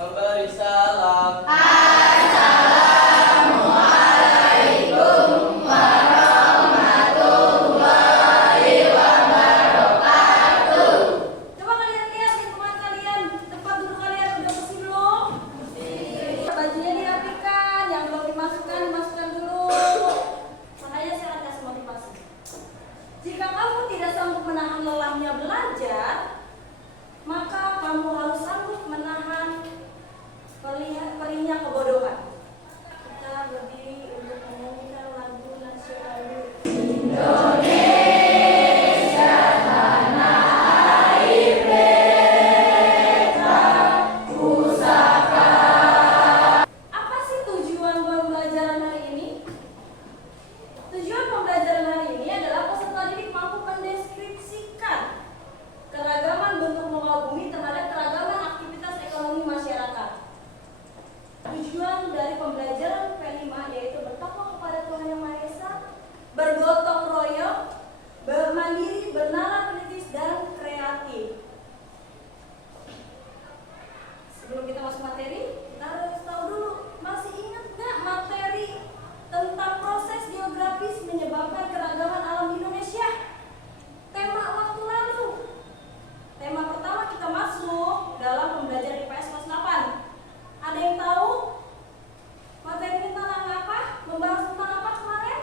memberi salam. Assalamualaikum warahmatullahi wabarakatuh. Coba kalian lihat lingkungan kalian, tempat duduk kalian udah bersih belum? Bajunya dirapikan, yang belum dimasukkan dulu. Makanya saya akan kasih motivasi. Jika kamu tidak sanggup menahan lelahnya belajar, maka kamu harus sanggup menahan perihnya kebodohan. Kita berdiri untuk menyanyikan lagu nasional Indonesia tanah air beta pusaka. Apa sih tujuan pembelajaran hari ini? Tujuan pembelajaran hari ini adalah peserta didik mampu mendeskripsikan keragaman bentuk muka bumi terhadap keragaman aktivitas ekonomi masyarakat. Tujuan dari pembelajaran P5 yaitu bertakwa kepada Tuhan Yang Maha Esa, bergotong royong, mandiri, bernalar kritis, dan kreatif. Sebelum kita masuk materi, kita harus tahu dulu, masih ingat nggak materi tentang proses geografis menyebabkan keragaman alam di Indonesia? Tema waktu lalu. Tema pertama kita masuk dalam pembelajaran IPS kelas 8. Ada yang tahu materi ini tentang apa? Membahas tentang apa kemarin?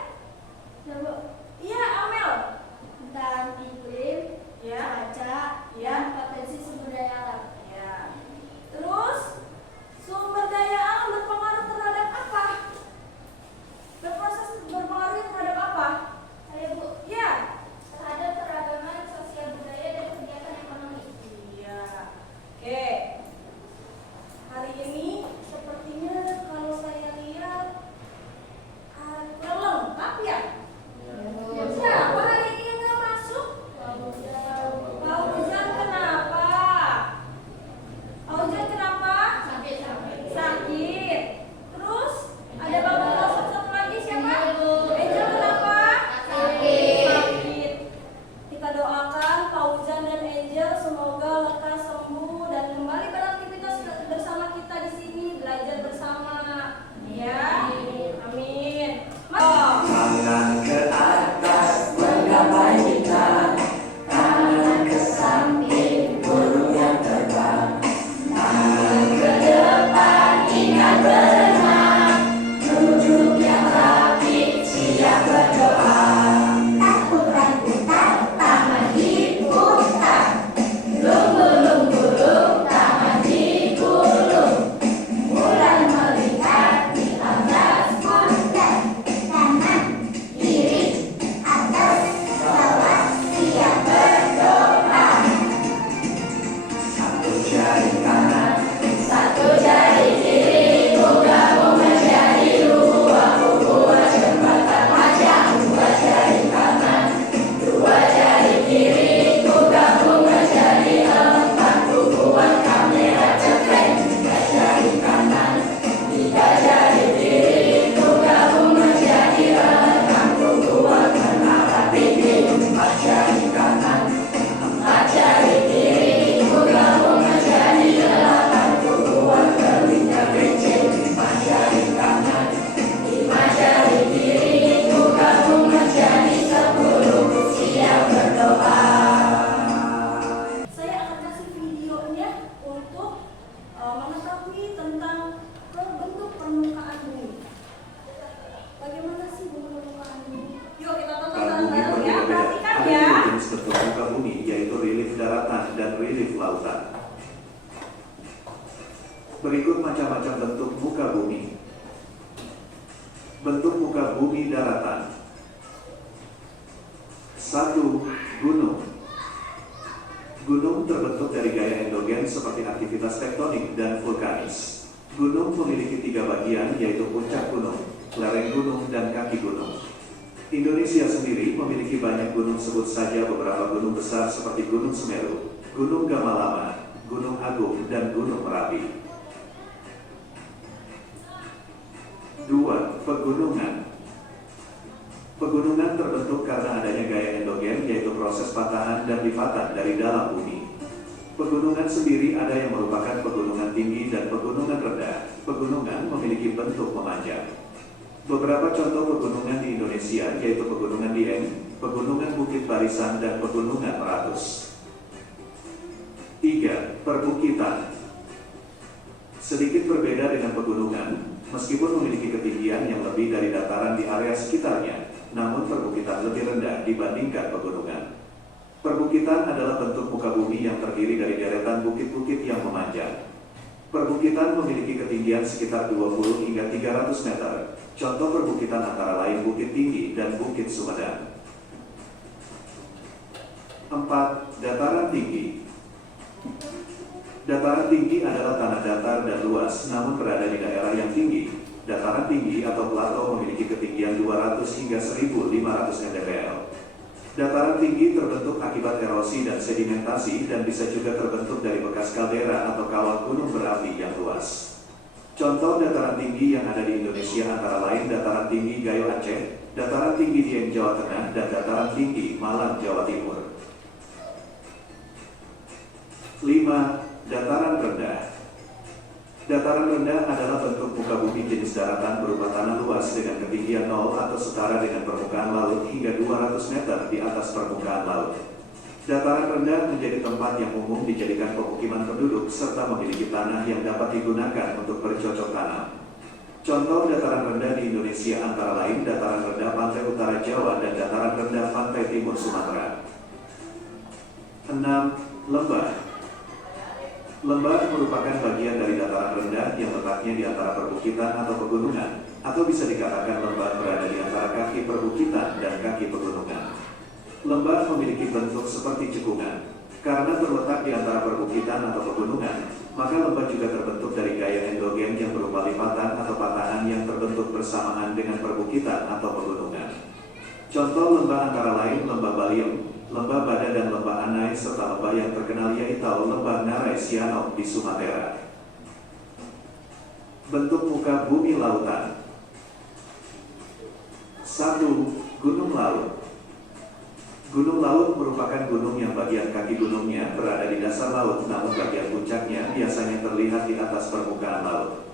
Iya, Amel. Tentang iklim, Ya. cuaca, Ya. dan potensi sumber daya alam. Ya. Terus sumber daya alam berpengaruh terhadap apa? Berproses berpengaruh terhadap apa? Ayo Bu, Ya. terhadap keragaman sosial budaya dan kegiatan ekonomi. Iya. Oke. Hari ini sepertinya kalau saya lihat kurang lengkap ya. Siapa hari ini yang nggak masuk? Pak Ujang kenapa? Pak Ujang kenapa? Sakit. Terus ada bapak kelas satu lagi siapa? Angel kenapa? Sakit. Kita doakan Pak Ujang dan Angel semoga lekas sembuh dan kembali beraktivitas bersama kita di sini, belajar bersama. Ya. Amin. Tangan ke atas menggapai bintang, tangan ke samping burung yang terbang, tangan ke depan ingat berenang, duduk yang rapi siap berdoa. Takutan putar, tangan diputar, gulung gulung tangan digulung, mulai melihat di atas pundak. Kanan, kiri, atas, bawah, siap berdoa. Satu jari kanan, satu jari kiri, gabung menjadi dua, buat jembatan panjang. Dua jari kanan, dua jari kiri, gabung menjadi empat, buat kamera cekrek. Tiga jari kanan, tiga jari kiri, gabung menjadi enam, buat menara tinggi. Empat jari kanan, empat jari kiri, gabung menjadi delapan, buat telinga kecil. Lima jari kanan, lima jari kiri, gabung menjadi 10, siap berdoa. Saya akan kasih videonya untuk mengetahui tentang bentuk permukaan bumi. Bagaimana sih bentuk permukaan bumi? Yuk kita tonton Bumi bareng-bareng ya. berbeda-beda. Perhatikan Ada ya. dua jenis bentuk muka bumi, yaitu relief daratan dan relief lautan. Berikut macam-macam bentuk muka bumi. Bentuk muka bumi daratan. 1. Gunung. Gunung terbentuk dari gaya endogen seperti aktivitas tektonik dan vulkanis. Gunung memiliki 3 bagian, yaitu puncak gunung, lereng gunung, dan kaki gunung. Indonesia sendiri memiliki banyak gunung, sebut saja beberapa gunung besar seperti Gunung Semeru, Gunung Gamalama, Gunung Agung, dan Gunung Merapi. 2. Pegunungan. Pegunungan terbentuk karena adanya gaya endogen, yaitu proses patahan dan lipatan dari dalam bumi. Pegunungan sendiri ada yang merupakan pegunungan tinggi dan pegunungan rendah. Pegunungan memiliki bentuk memanjang. Beberapa contoh pegunungan di Indonesia yaitu Pegunungan Dieng, Pegunungan Bukit Barisan, dan Pegunungan Meratus. 3. Perbukitan. Sedikit berbeda dengan pegunungan, meskipun memiliki ketinggian yang lebih dari dataran di area sekitarnya, namun perbukitan lebih rendah dibandingkan pegunungan. Perbukitan adalah bentuk muka bumi yang terdiri dari deretan bukit-bukit yang memanjang. Perbukitan memiliki ketinggian sekitar 20 hingga 300 meter. Contoh perbukitan antara lain Bukit Tinggi dan Bukit Sumedang. 4. Dataran tinggi. Dataran tinggi adalah tanah datar dan luas namun berada di daerah yang tinggi. Dataran tinggi atau plato memiliki ketinggian 200 hingga 1500 mdpl. Dataran tinggi terbentuk akibat erosi dan sedimentasi dan bisa juga terbentuk dari bekas kaldera atau kawah gunung berapi yang luas. Contoh dataran tinggi yang ada di Indonesia antara lain Dataran Tinggi Gayo Aceh, Dataran Tinggi Dieng Jawa Tengah, dan Dataran Tinggi Malang Jawa Timur. 5. Dataran rendah. Dataran rendah adalah bentuk muka bumi jenis daratan berupa tanah luas dengan ketinggian 0 atau setara dengan permukaan laut hingga 200 meter di atas permukaan laut. Dataran rendah menjadi tempat yang umum dijadikan pemukiman penduduk serta memiliki tanah yang dapat digunakan untuk bercocok tanam. Contoh dataran rendah di Indonesia antara lain Dataran Rendah Pantai Utara Jawa dan Dataran Rendah Pantai Timur Sumatera. 6. Lembah. Lembah merupakan bagian dari dataran rendah yang letaknya di antara perbukitan atau pegunungan, atau bisa dikatakan lembah berada di antara kaki perbukitan dan kaki pegunungan. Lembah memiliki bentuk seperti cekungan. Karena terletak di antara perbukitan atau pegunungan, maka lembah juga terbentuk dari gaya endogen yang berupa lipatan atau patahan yang terbentuk bersamaan dengan perbukitan atau pegunungan. Contoh lembah antara lain Lembah Baliem, Lembah Bada dan Lembah Anai, serta lembah yang terkenal yaitu Lembah Ngarai Sianok di Sumatera. Bentuk muka bumi lautan. 1. Gunung laut. Gunung laut merupakan gunung yang bagian kaki gunungnya berada di dasar laut, namun bagian puncaknya biasanya terlihat di atas permukaan laut.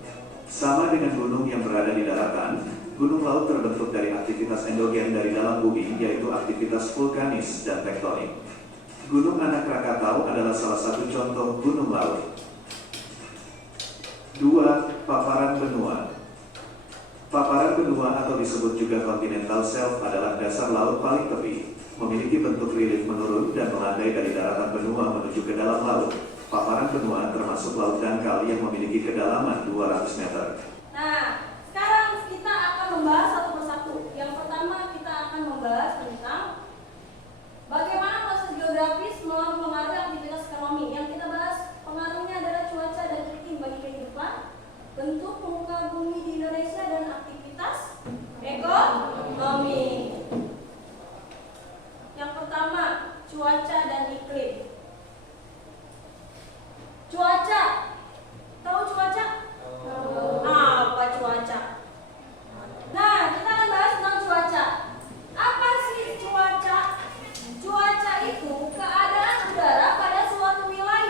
Sama dengan gunung yang berada di daratan, gunung laut terbentuk dari aktivitas endogen dari dalam bumi, yaitu aktivitas vulkanis dan tektonik. Gunung Anak Krakatau adalah salah satu contoh gunung laut. 2. Paparan benua. Paparan benua atau disebut juga continental shelf adalah dasar laut paling tepi. Memiliki bentuk relief menurun dan melandai dari daratan benua menuju ke dalam laut. Paparan benua termasuk laut dangkal yang memiliki kedalaman 200 meter. Nah, sekarang kita akan membahas satu persatu. Yang pertama kita akan membahas tentang bagaimana proses geografis mempengaruhi aktivitas ekonomi. Yang kita bahas pengaruhnya adalah cuaca dan iklim bagi kehidupan, bentuk muka bumi di Indonesia, dan aktivitas ekonomi. Yang pertama, cuaca dan iklim. Cuaca. Tahu cuaca? Apa cuaca? Nah, kita akan bahas tentang cuaca. Apa sih cuaca? Cuaca itu keadaan udara pada suatu wilayah.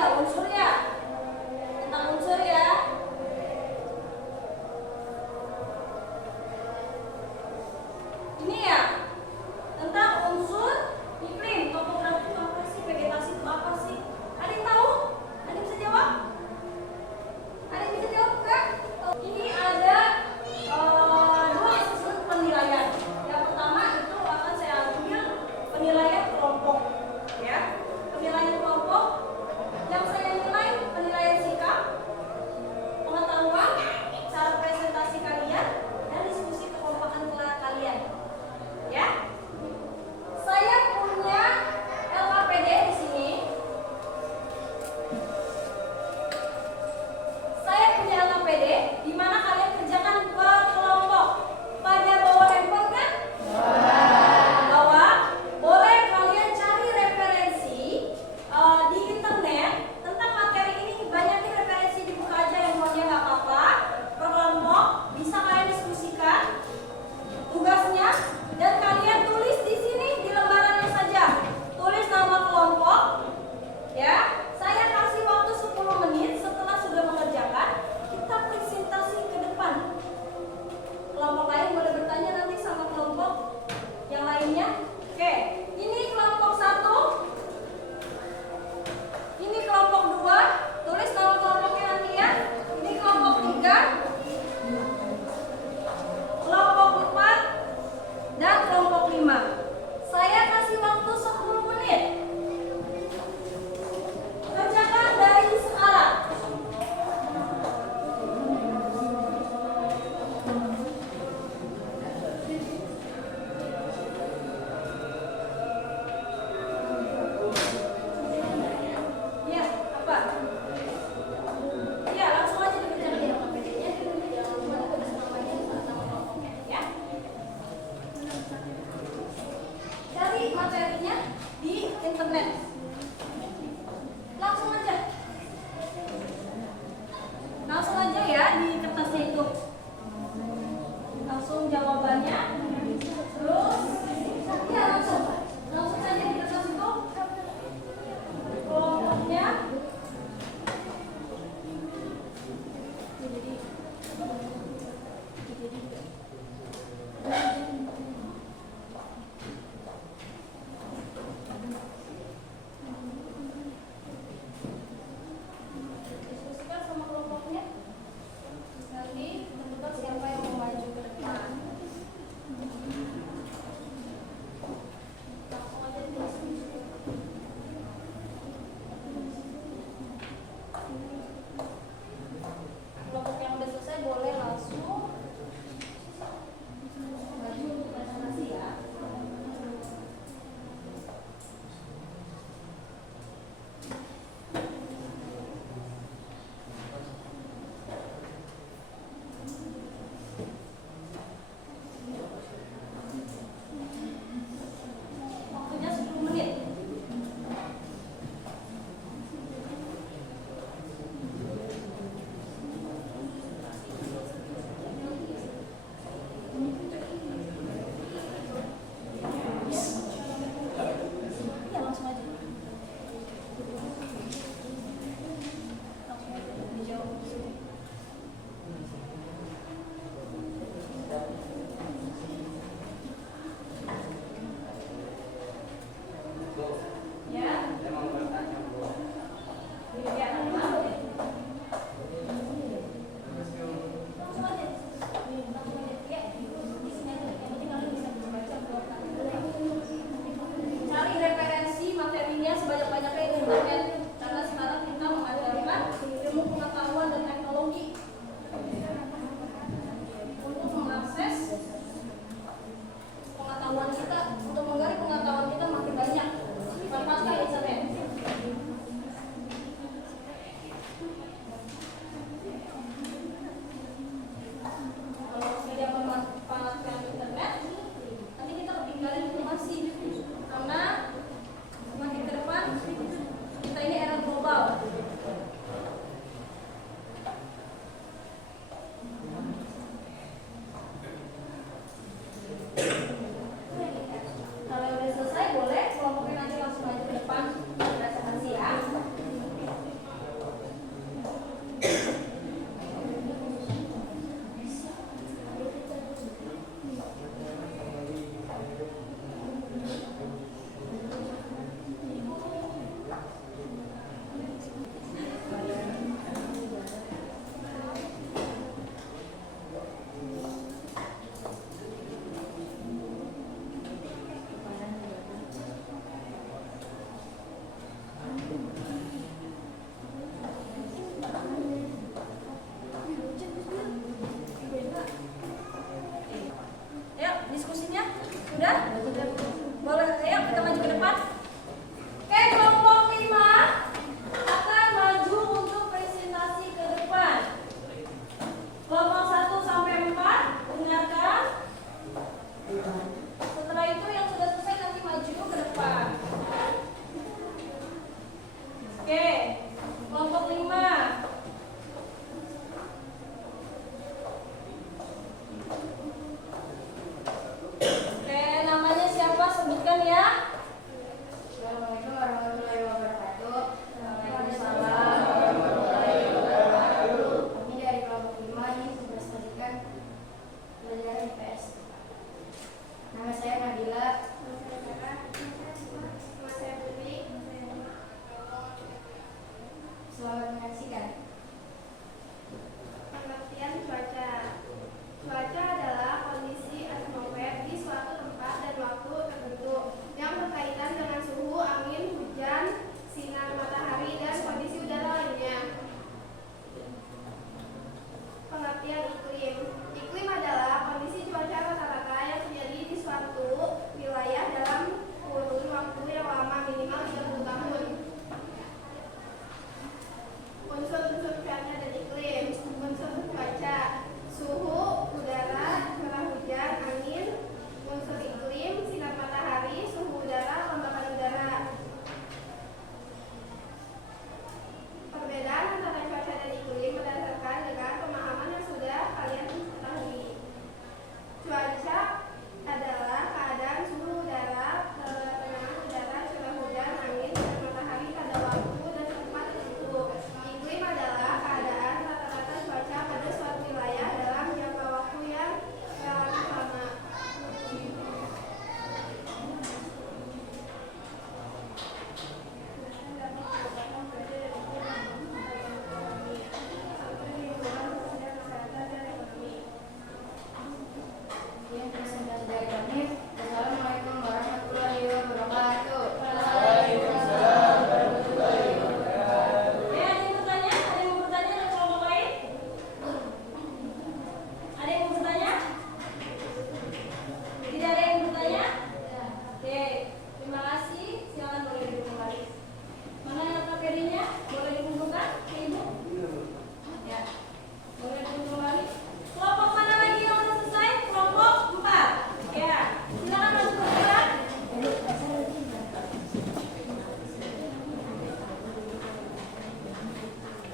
ya unsur ya. Tentang unsur ya. Ini ya tentang unsur iklim. Topografi itu apa sih? Vegetasi itu apa sih? Ada yang tahu? Ada yang bisa jawab? Ada yang bisa jawab enggak? Ini ada dua asesmen penilaian. Yang pertama itu akan saya ambil penilaian kelompok, ya. Penilaian kelompok yang saya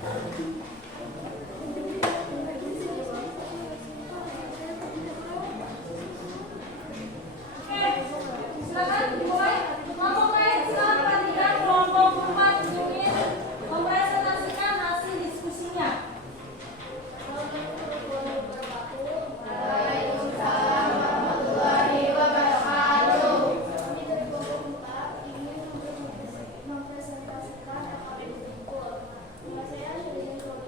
Oke, silakan dimulai. Kelompok lain silakan perhatikan kelompok 4 ingin mempresentasikan hasil diskusinya. Kami dari kelompok 4 ingin mempresentasikan akademik unggul. Nama saya Sherina Sultan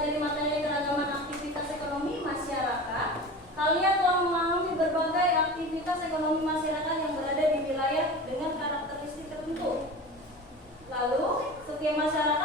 mempelajari materi keragaman aktivitas ekonomi masyarakat, kalian telah memahami berbagai aktivitas ekonomi masyarakat yang berada di wilayah dengan karakteristik tertentu. Lalu, setiap masyarakat